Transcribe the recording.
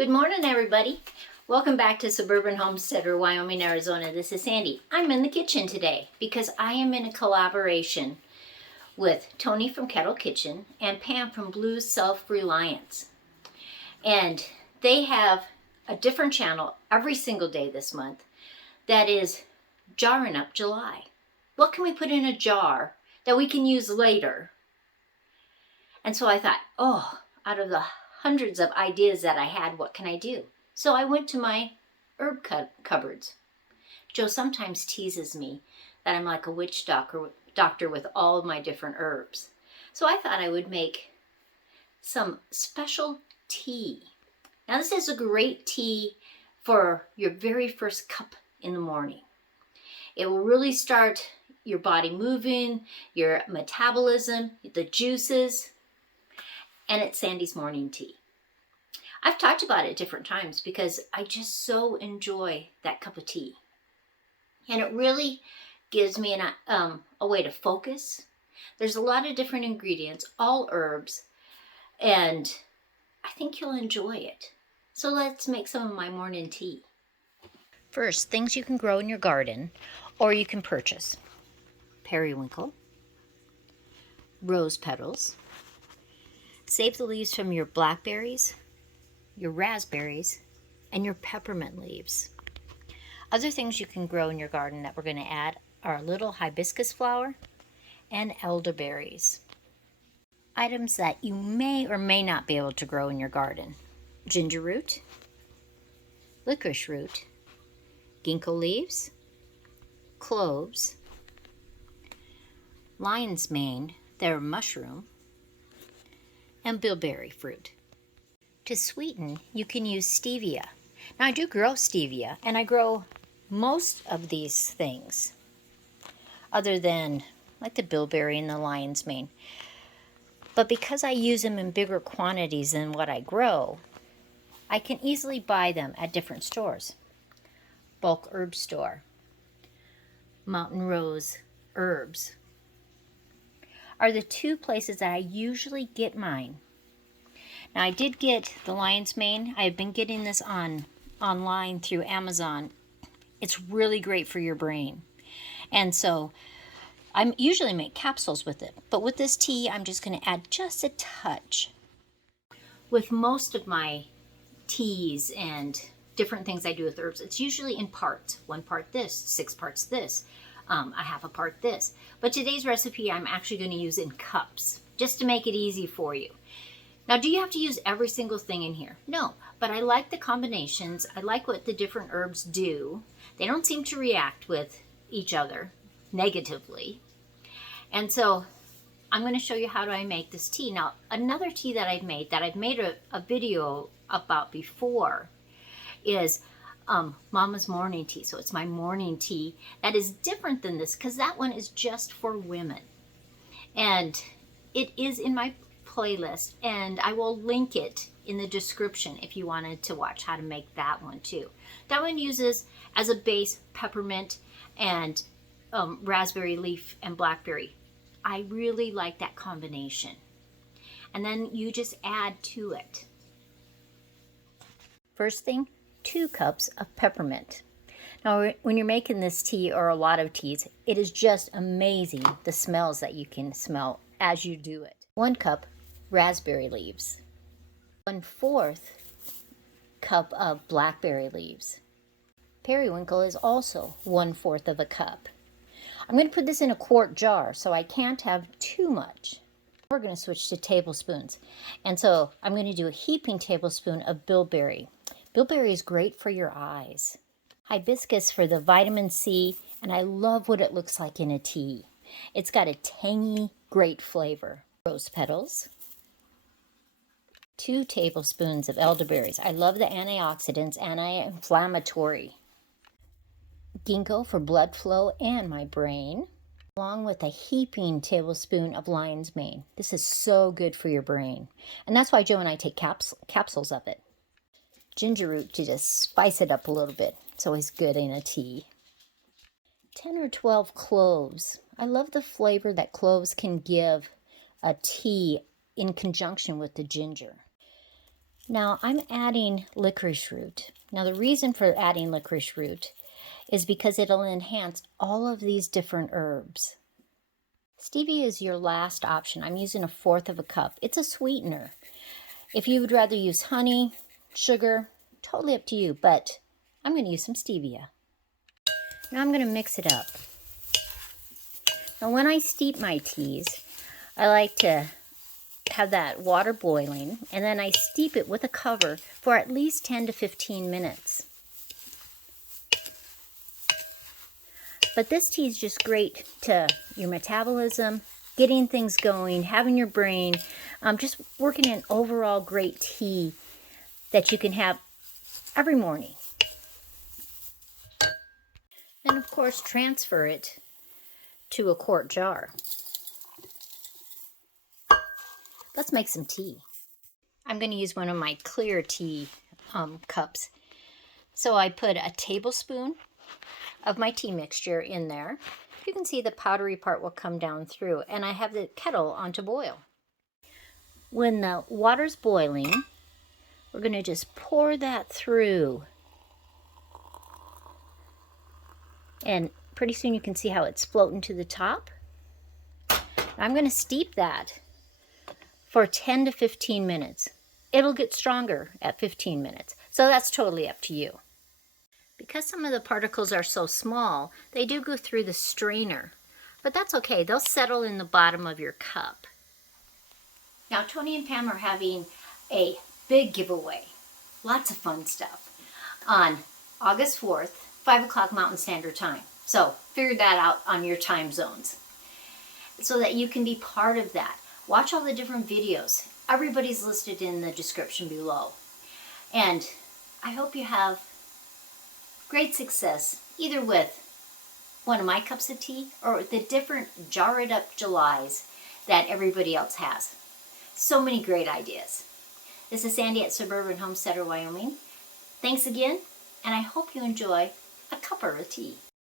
Good morning, everybody. Welcome back to Suburban Homesteader, Wyoming, Arizona. This is Sandy. I'm in the kitchen today because I am in a collaboration with Tony from Kettle Kitchen and Pam from Bloo Self-Reliance. And they have a different channel every single day this month that is Jarring Up July. What can we put in a jar that we can use later? And so I thought, out of the hundreds of ideas that I had, what can I do? So I went to my herb cupboards. Joe sometimes teases me that I'm like a witch doctor with all of my different herbs. So I thought I would make some special tea. Now this is a great tea for your very first cup in the morning. It will really start your body moving, your metabolism, the juices, and it's Sandy's morning tea. I've talked about it different times because I just so enjoy that cup of tea. And it really gives me a way to focus. There's a lot of different ingredients, all herbs, and I think you'll enjoy it. So let's make some of my morning tea. First, things you can grow in your garden or you can purchase. Periwinkle, rose petals. Save the leaves from your blackberries, your raspberries, and your peppermint leaves. Other things you can grow in your garden that we're going to add are a little hibiscus flower and elderberries. Items that you may or may not be able to grow in your garden. Ginger root, licorice root, ginkgo leaves, cloves, lion's mane, their mushroom, and bilberry fruit. To sweeten, you can use stevia. Now I do grow stevia, and I grow most of these things, other than like the bilberry and the lion's mane. But because I use them in bigger quantities than what I grow, I can easily buy them at different stores. Bulk herb store, Mountain Rose Herbs are the two places that I usually get mine. Now I did get the lion's mane. I have been getting this online through Amazon. It's really great for your brain. And so I usually make capsules with it. But with this tea, I'm just going to add just a touch. With most of my teas and different things I do with herbs, it's usually in parts. 1 part this, 6 parts this, a half a part this. But today's recipe I'm actually going to use in cups, just to make it easy for you. Now, do you have to use every single thing in here? No, but I like the combinations. I like what the different herbs do. They don't seem to react with each other negatively. And so I'm going to show you how do I make this tea. Now, another tea that I've made a video about before is Mama's morning tea. So it's my morning tea that is different than this because that one is just for women. And it is in my playlist, and I will link it in the description if you wanted to watch how to make that one too. That one uses as a base peppermint and raspberry leaf and blackberry. I really like that combination. And then you just add to it. First thing, 2 cups of peppermint. Now when you're making this tea or a lot of teas, it is just amazing the smells that you can smell as you do it. 1 cup raspberry leaves. 1/4 cup of blackberry leaves. Periwinkle is also 1/4 of a cup. I'm going to put this in a quart jar, so I can't have too much. We're going to switch to tablespoons. And so I'm going to do a heaping tablespoon of bilberry. Bilberry is great for your eyes. Hibiscus for the vitamin C, and I love what it looks like in a tea. It's got a tangy, great flavor. Rose petals. 2 tablespoons of elderberries. I love the antioxidants, anti-inflammatory. Ginkgo for blood flow and my brain, along with a heaping tablespoon of lion's mane. This is so good for your brain. And that's why Joe and I take capsules of it. Ginger root to just spice it up a little bit. It's always good in a tea. 10 or 12 cloves. I love the flavor that cloves can give a tea in conjunction with the ginger. Now I'm adding licorice root. Now the reason for adding licorice root is because it'll enhance all of these different herbs. Stevia is your last option. I'm using 1/4 cup. It's a sweetener. If you would rather use honey, sugar, totally up to you, but I'm going to use some stevia. Now I'm going to mix it up. Now when I steep my teas, I like to have that water boiling, and then I steep it with a cover for at least 10 to 15 minutes. But this tea is just great to your metabolism, getting things going, having your brain, just working an overall great tea that you can have every morning. Then of course transfer it to a quart jar. Let's make some tea. I'm going to use one of my clear tea cups. So I put a tablespoon of my tea mixture in there. You can see the powdery part will come down through, and I have the kettle on to boil. When the water's boiling, we're going to just pour that through. And pretty soon you can see how it's floating to the top. I'm going to steep that for 10 to 15 minutes. It'll get stronger at 15 minutes. So that's totally up to you. Because some of the particles are so small, they do go through the strainer. But that's okay. They'll settle in the bottom of your cup. Now Tony and Pam are having a big giveaway. Lots of fun stuff. On August 4th, 5 o'clock Mountain Standard Time. So figure that out on your time zones so that you can be part of that. Watch all the different videos. Everybody's listed in the description below. And I hope you have great success either with one of my cups of tea or with the different jar-it up Julys that everybody else has. So many great ideas. This is Sandi at Suburban Homesteader, Wyoming. Thanks again, and I hope you enjoy a cuppa of tea.